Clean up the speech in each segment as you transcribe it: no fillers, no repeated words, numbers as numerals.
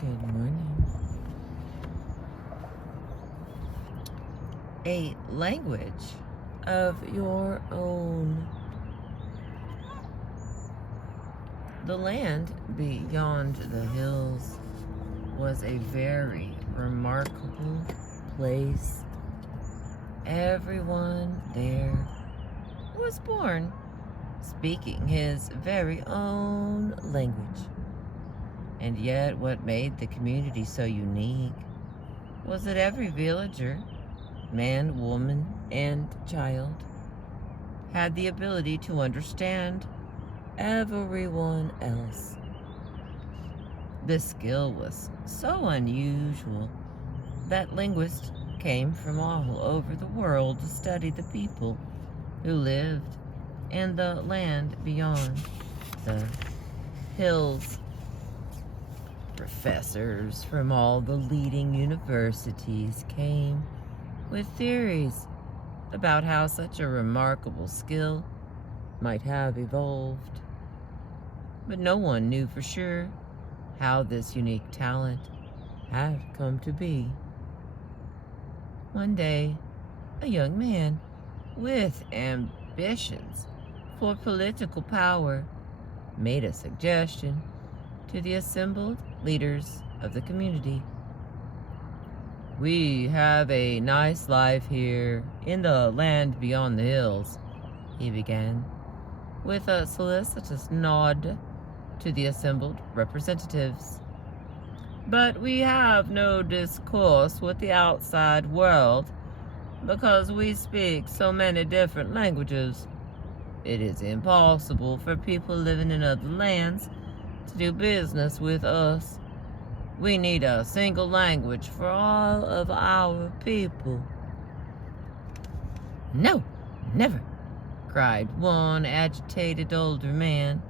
Good morning. A language of your own. The land beyond the hills was a very remarkable place. Everyone there was born speaking his very own language. And yet, what made the community so unique was that every villager, man, woman, and child, had the ability to understand everyone else. This skill was so unusual that linguists came from all over the world to study the people who lived in the land beyond the hills. Professors from all the leading universities came with theories about how such a remarkable skill might have evolved. But no one knew for sure how this unique talent had come to be. One day, a young man with ambitions for political power made a suggestion to the assembled leaders of the community. "We have a nice life here in the land beyond the hills," he began, with a solicitous nod to the assembled representatives. "But we have no discourse with the outside world because we speak so many different languages. It is impossible for people living in other lands to do business with us. We need a single language for all of our people." "No, never," cried one agitated older man.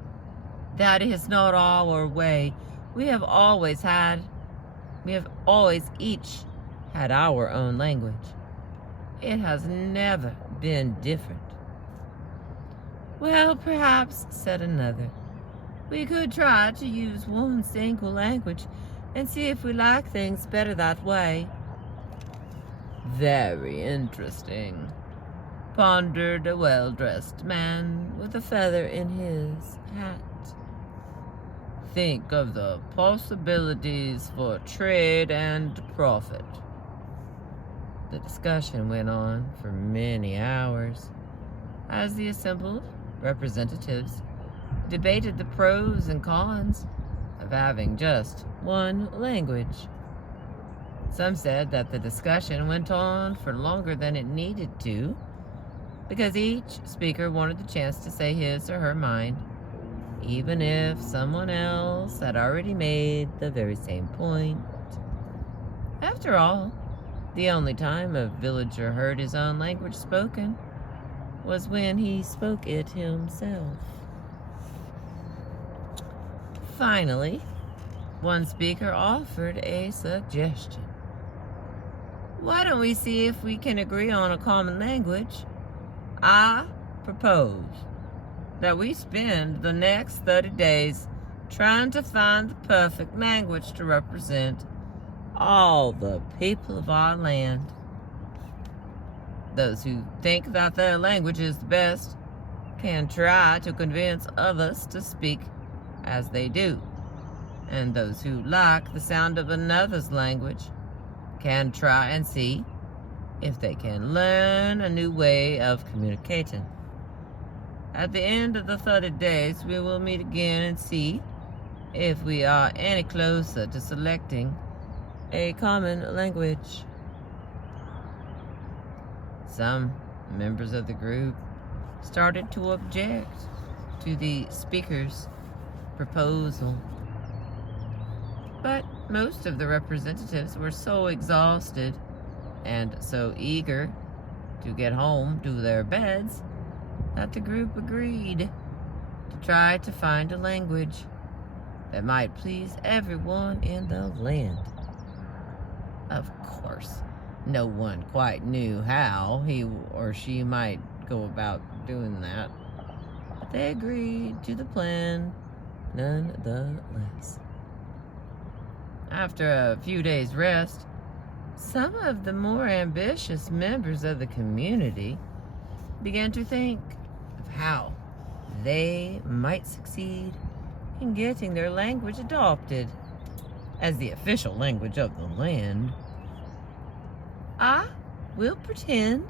"That is not our way. We have always each had our own language. It has never been different." "Well, perhaps," said another, "we could try to use one single language and see if we like things better that way." "Very interesting," pondered a well-dressed man with a feather in his hat. "Think of the possibilities for trade and profit." The discussion went on for many hours as the assembled representatives debated the pros and cons of having just one language. Some said that the discussion went on for longer than it needed to because each speaker wanted the chance to say his or her mind, even if someone else had already made the very same point. After all, the only time a villager heard his own language spoken was when he spoke it himself. Finally, one speaker offered a suggestion. "Why don't we see if we can agree on a common language? I propose that we spend the next 30 days trying to find the perfect language to represent all the people of our land. Those who think that their language is the best can try to convince others to speak as they do. And those who like the sound of another's language can try and see if they can learn a new way of communicating. At the end of the 30 days, we will meet again and see if we are any closer to selecting a common language." Some members of the group started to object to the speaker's proposal. But most of the representatives were so exhausted and so eager to get home to their beds that the group agreed to try to find a language that might please everyone in the land. Of course, no one quite knew how he or she might go about doing that, but they agreed to the plan nonetheless. After a few days' rest, some of the more ambitious members of the community began to think of how they might succeed in getting their language adopted as the official language of the land. I will pretend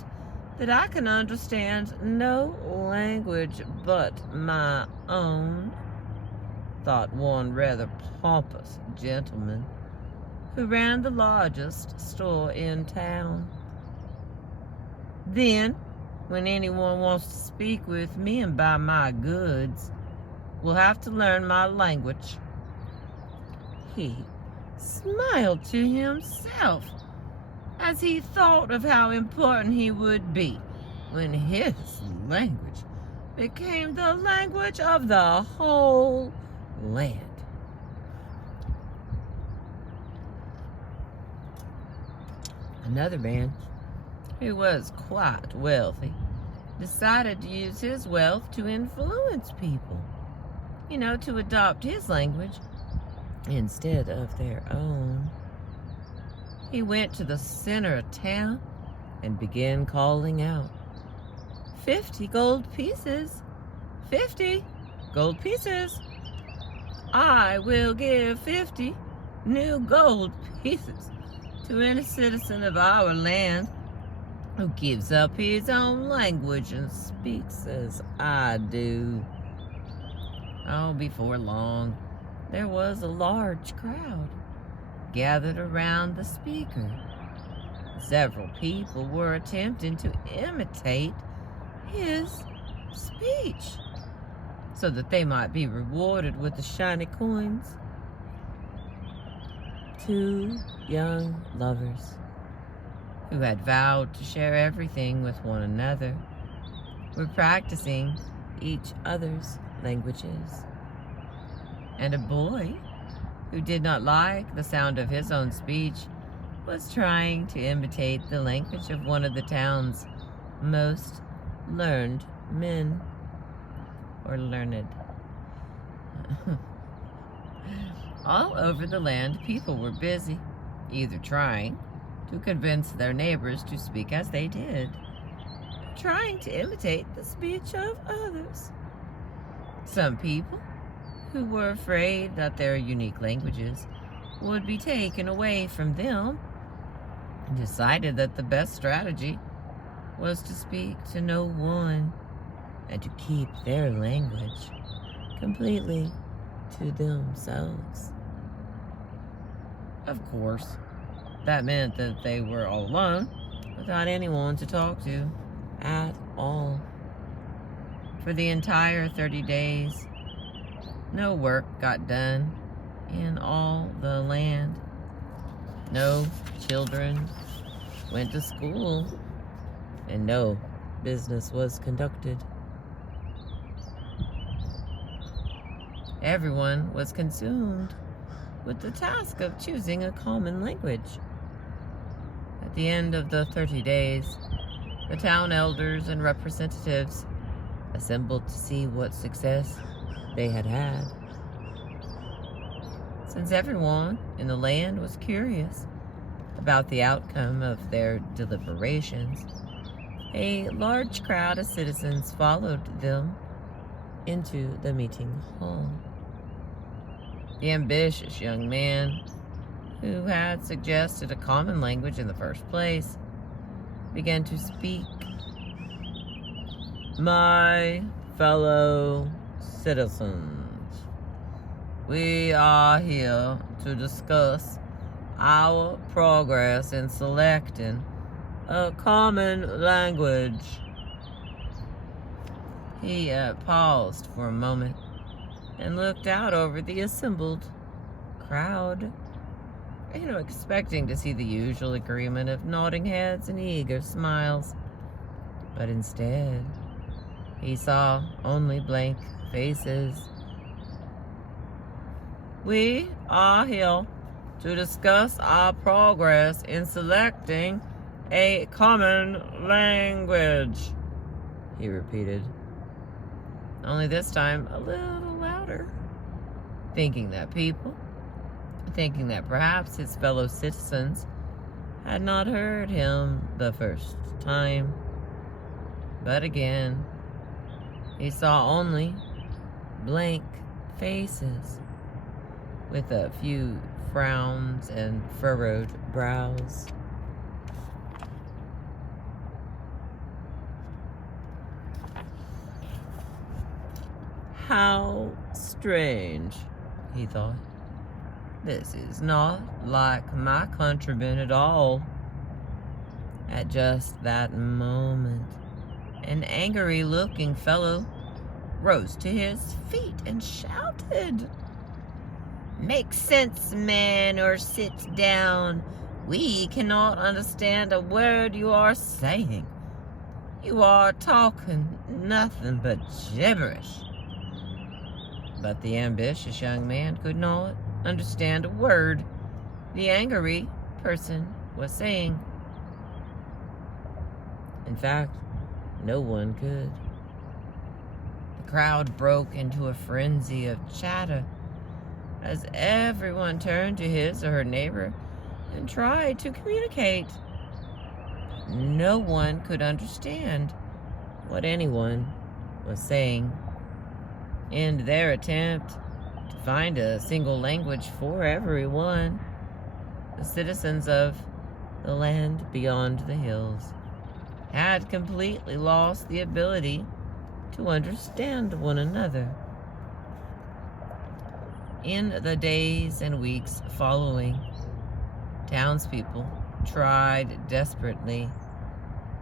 that I can understand no language but my own, thought one rather pompous gentleman who ran the largest store in town. Then, when anyone wants to speak with me and buy my goods, will have to learn my language. He smiled to himself as he thought of how important he would be when his language became the language of the whole land. Another man, who was quite wealthy, decided to use his wealth to influence people, to adopt his language instead of their own. He went to the center of town and began calling out, 50 gold pieces, 50 gold pieces. I will give 50 new gold pieces to any citizen of our land who gives up his own language and speaks as I do. Oh, before long, there was a large crowd gathered around the speaker. Several people were attempting to imitate his speech so that they might be rewarded with the shiny coins. Two young lovers who had vowed to share everything with one another were practicing each other's languages. And a boy who did not like the sound of his own speech was trying to imitate the language of one of the town's most learned men, or learned. All over the land, people were busy, either trying to convince their neighbors to speak as they did, or trying to imitate the speech of others. Some people who were afraid that their unique languages would be taken away from them decided that the best strategy was to speak to no one and to keep their language completely to themselves. Of course, that meant that they were all alone without anyone to talk to at all. For the entire 30 days, no work got done in all the land. No children went to school, and no business was conducted. Everyone was consumed with the task of choosing a common language. At the end of the 30 days, the town elders and representatives assembled to see what success they had had. Since everyone in the land was curious about the outcome of their deliberations, a large crowd of citizens followed them into the meeting hall. The ambitious young man, who had suggested a common language in the first place, began to speak. My fellow citizens, we are here to discuss our progress in selecting a common language. He paused for a moment and looked out over the assembled crowd, expecting to see the usual agreement of nodding heads and eager smiles. But instead, he saw only blank faces. We are here to discuss our progress in selecting a common language, he repeated, only this time a little louder, thinking that people thinking that perhaps his fellow citizens had not heard him the first time. But again, he saw only blank faces with a few frowns and furrowed brows. How strange, he thought. This is not like my countrymen at all. At just that moment, an angry-looking fellow rose to his feet and shouted, "Make sense, man, or sit down. We cannot understand a word you are saying. You are talking nothing but gibberish." But the ambitious young man could not understand a word the angry person was saying. In fact, no one could. The crowd broke into a frenzy of chatter as everyone turned to his or her neighbor and tried to communicate. No one could understand what anyone was saying. In their attempt to find a single language for everyone, the citizens of the land beyond the hills had completely lost the ability to understand one another. In the days and weeks following, townspeople tried desperately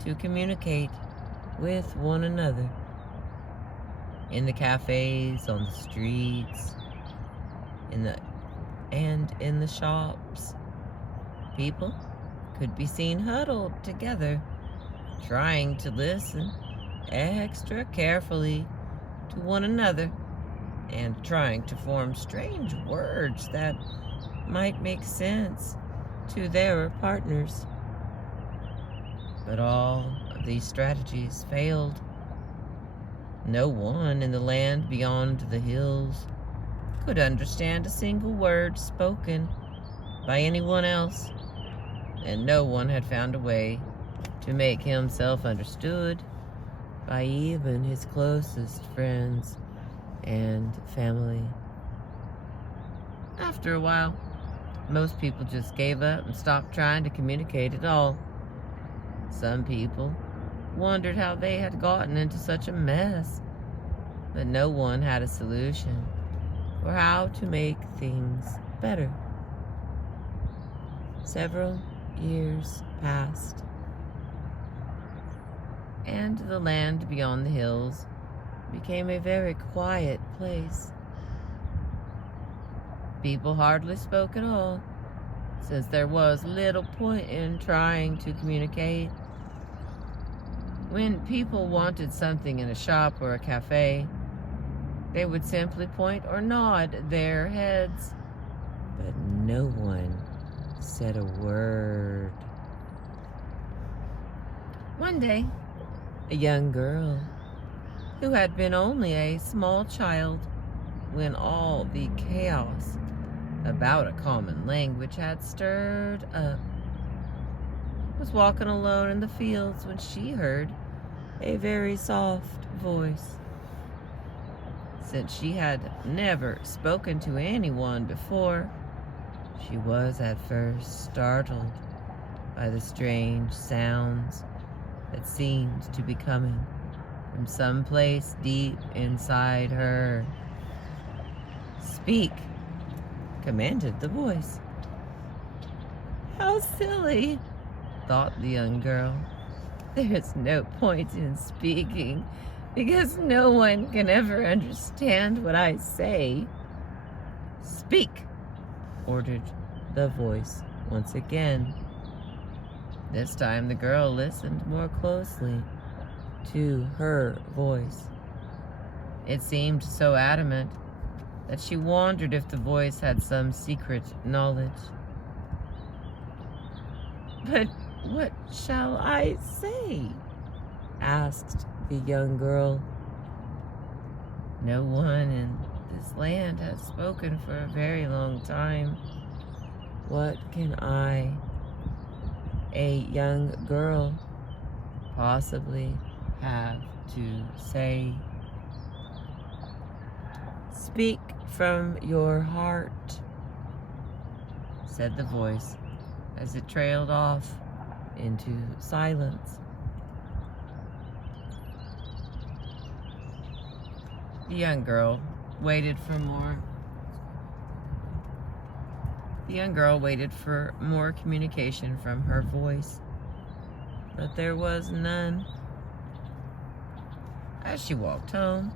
to communicate with one another. In the cafes, on the streets, in the shops, people could be seen huddled together, trying to listen extra carefully to one another and trying to form strange words that might make sense to their partners. But all of these strategies failed. No one in the land beyond the hills could understand a single word spoken by anyone else, and no one had found a way to make himself understood by even his closest friends and family. After a while, most people just gave up and stopped trying to communicate at all. Some people wondered how they had gotten into such a mess, but no one had a solution for how to make things better. Several years passed, and the land beyond the hills became a very quiet place. People hardly spoke at all, since there was little point in trying to communicate. When people wanted something in a shop or a cafe, they would simply point or nod their heads, but no one said a word. One day, a young girl, who had been only a small child when all the chaos about a common language had stirred up, was walking alone in the fields when she heard a very soft voice. Since she had never spoken to anyone before, she was at first startled by the strange sounds that seemed to be coming from someplace deep inside her. "Speak," commanded the voice. "How silly," thought the young girl. "There's no point in speaking, because no one can ever understand what I say." "Speak," ordered the voice once again. This time the girl listened more closely to her voice. It seemed so adamant that she wondered if the voice had some secret knowledge. "But what shall I say?" asked the young girl. "No one in this land has spoken for a very long time," What can I, a young girl, possibly have to say? Speak from your heart, said the voice as it trailed off into silence. The young girl waited for more. The young girl waited for more communication from her voice, but there was none. As she walked home,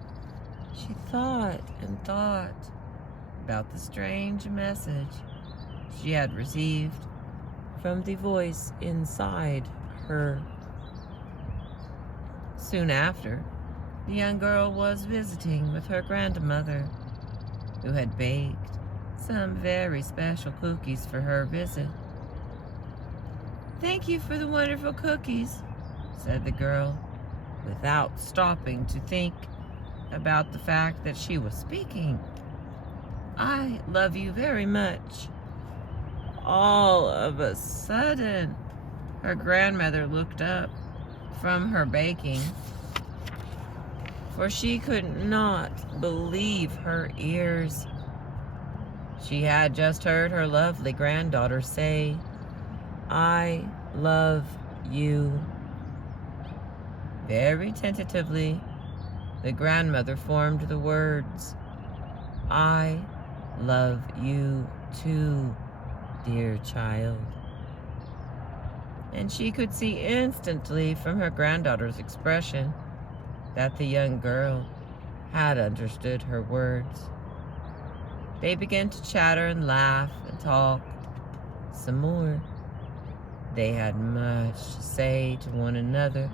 she thought and thought about the strange message she had received from the voice inside her. Soon after, the young girl was visiting with her grandmother, who had baked some very special cookies for her visit. "Thank you for the wonderful cookies," said the girl, without stopping to think about the fact that she was speaking. "I love you very much." All of a sudden, her grandmother looked up from her baking, for she could not believe her ears. She had just heard her lovely granddaughter say, "I love you." Very tentatively, the grandmother formed the words, "I love you too, dear child." And she could see instantly from her granddaughter's expression that the young girl had understood her words. They began to chatter and laugh and talk some more. They had much to say to one another,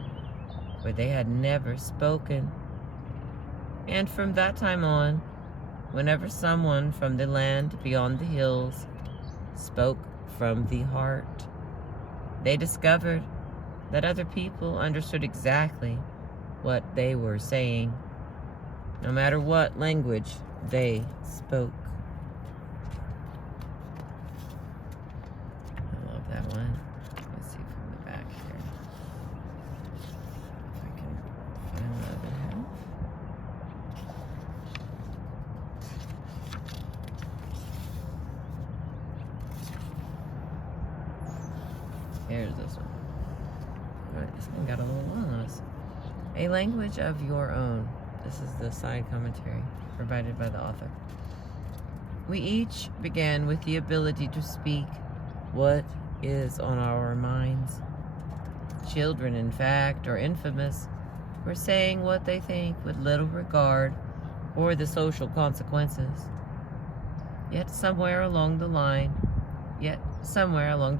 for they had never spoken. And from that time on, whenever someone from the land beyond the hills spoke from the heart, they discovered that other people understood exactly what they were saying, no matter what language they spoke. I love that one. Let's see from the back here. If I can find the other half. Here's this one. All right, this one got a little long on us. A language of your own. This is the side commentary provided by the author. We each began with the ability to speak what is on our minds. Children, in fact, are infamous for saying what they think with little regard for the social consequences. Yet somewhere along the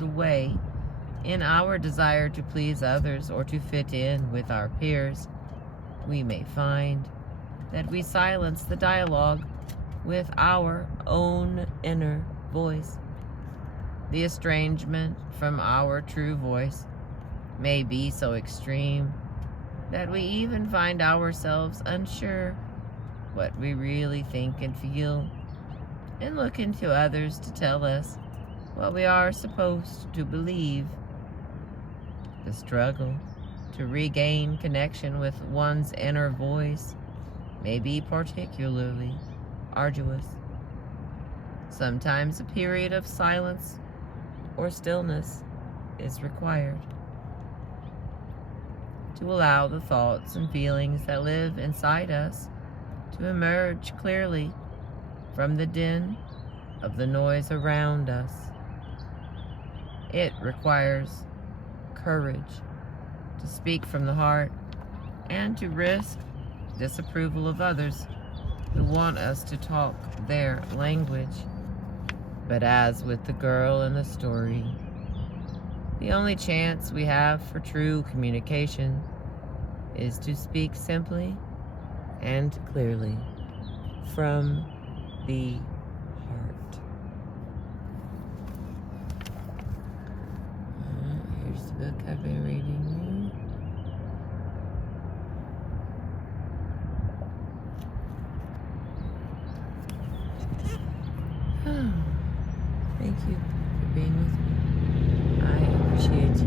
way, in our desire to please others or to fit in with our peers, we may find that we silence the dialogue with our own inner voice. The estrangement from our true voice may be so extreme that we even find ourselves unsure what we really think and feel, and look into others to tell us what we are supposed to believe. The struggle to regain connection with one's inner voice may be particularly arduous. Sometimes a period of silence or stillness is required to allow the thoughts and feelings that live inside us to emerge clearly from the din of the noise around us. It requires courage to speak from the heart and to risk disapproval of others who want us to talk their language. But as with the girl in the story, the only chance we have for true communication is to speak simply and clearly from the heart. Here's the book I've been reading. Thank you for being with me. I appreciate